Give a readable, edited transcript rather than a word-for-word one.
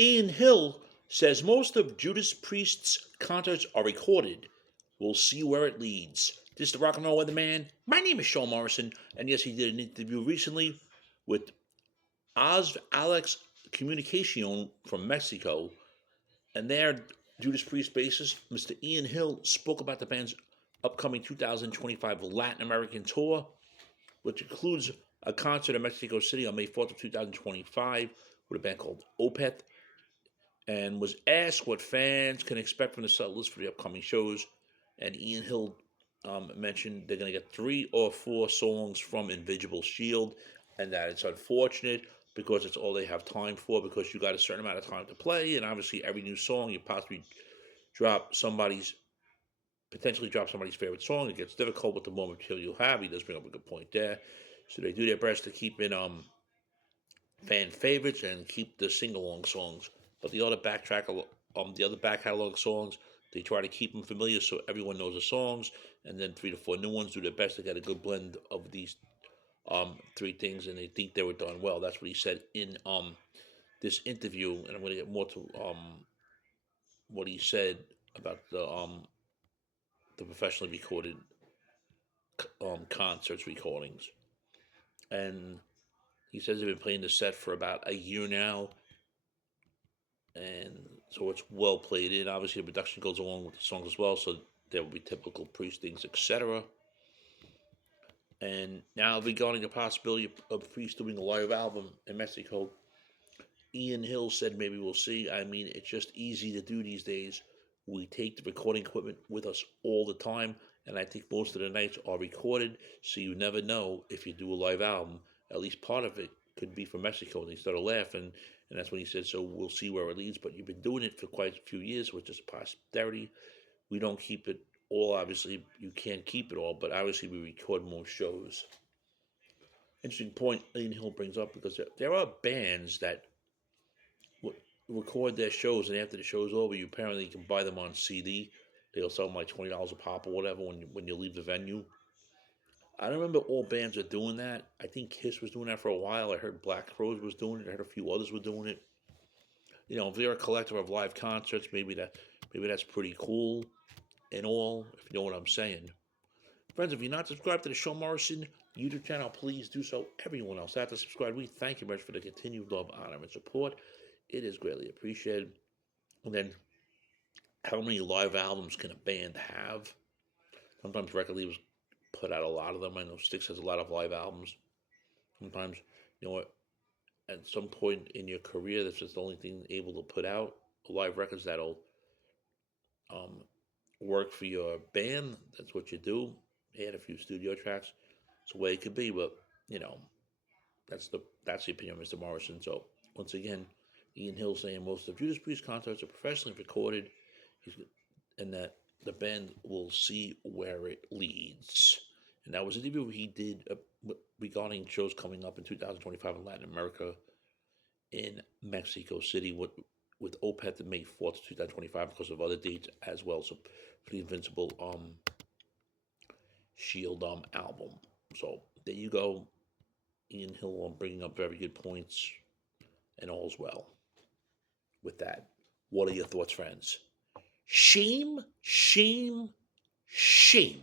Ian Hill says most of Judas Priest's concerts are recorded. We'll see where it leads. This is the Rock and Roll Weatherman. My name is Sean Morrison, and yes, he did an interview recently with Alex Communicacion from Mexico, and there, Judas Priest bassist Mr. Ian Hill spoke about the band's upcoming 2025 Latin American tour, which includes a concert in Mexico City on May 4th of 2025 with a band called Opeth, and was asked what fans can expect from the set list for the upcoming shows. And Ian Hill mentioned they're going to get 3 or 4 songs from Invisible Shield, and that it's unfortunate because it's all they have time for, because you got a certain amount of time to play, and obviously every new song you possibly potentially drop somebody's favorite song. It gets difficult with the more material you have. He does bring up a good point there. So they do their best to keep in fan favorites and keep the sing-along songs. But the other back catalog songs, they try to keep them familiar so everyone knows the songs, and then 3 to 4 new ones. Do their best to get a good blend of these 3 things, and they think they were done well. That's what he said in this interview, and I'm going to get more to what he said about the professionally recorded concerts recordings. And he says they've been playing the set for about a year now, and so it's well played in. Obviously, the production goes along with the songs as well, so there will be typical Priest things, etc. And now, regarding the possibility of Priest doing a live album in Mexico, Ian Hill said maybe we'll see. I mean, it's just easy to do these days. We take the recording equipment with us all the time, and I think most of the nights are recorded, so you never know if you do a live album. At least part of it could be from Mexico. And he started laughing, and that's when he said, so we'll see where it leads. But you've been doing it for quite a few years, which is a posterity. We don't keep it all, obviously. You can't keep it all, but obviously we record more shows. Interesting point Ian Hill brings up, because there are bands that record their shows, and after the show's over, you apparently can buy them on CD. They'll sell them like $20 a pop or whatever when you leave the venue. I don't remember all bands are doing that. I think Kiss was doing that for a while. I heard Black Crowes was doing it. I heard a few others were doing it. If they're a collective of live concerts, maybe that's pretty cool and all, if you know what I'm saying. Friends, if you're not subscribed to the Sean Morrison YouTube channel, please do so. Everyone else out there subscribe. We thank you much for the continued love, honor, and support. It is greatly appreciated. And then, how many live albums can a band have? Sometimes record labels put out a lot of them. I know Styx has a lot of live albums. Sometimes, at some point in your career, that's just the only thing able to put out live records that'll work for your band. That's what you do. Add a few studio tracks. It's the way it could be, but that's the opinion of Mr. Morrison. So once again, Ian Hill saying most of Judas Priest concerts are professionally recorded, and that the band will see where it leads. And that was an interview he did regarding shows coming up in 2025 in Latin America, in Mexico City, with Opeth May 4th, 2025, because of other dates as well. So for the Invincible Shield album. So there you go. Ian Hill bringing up very good points, and all's well. With that, what are your thoughts, friends? Shame, shame, shame.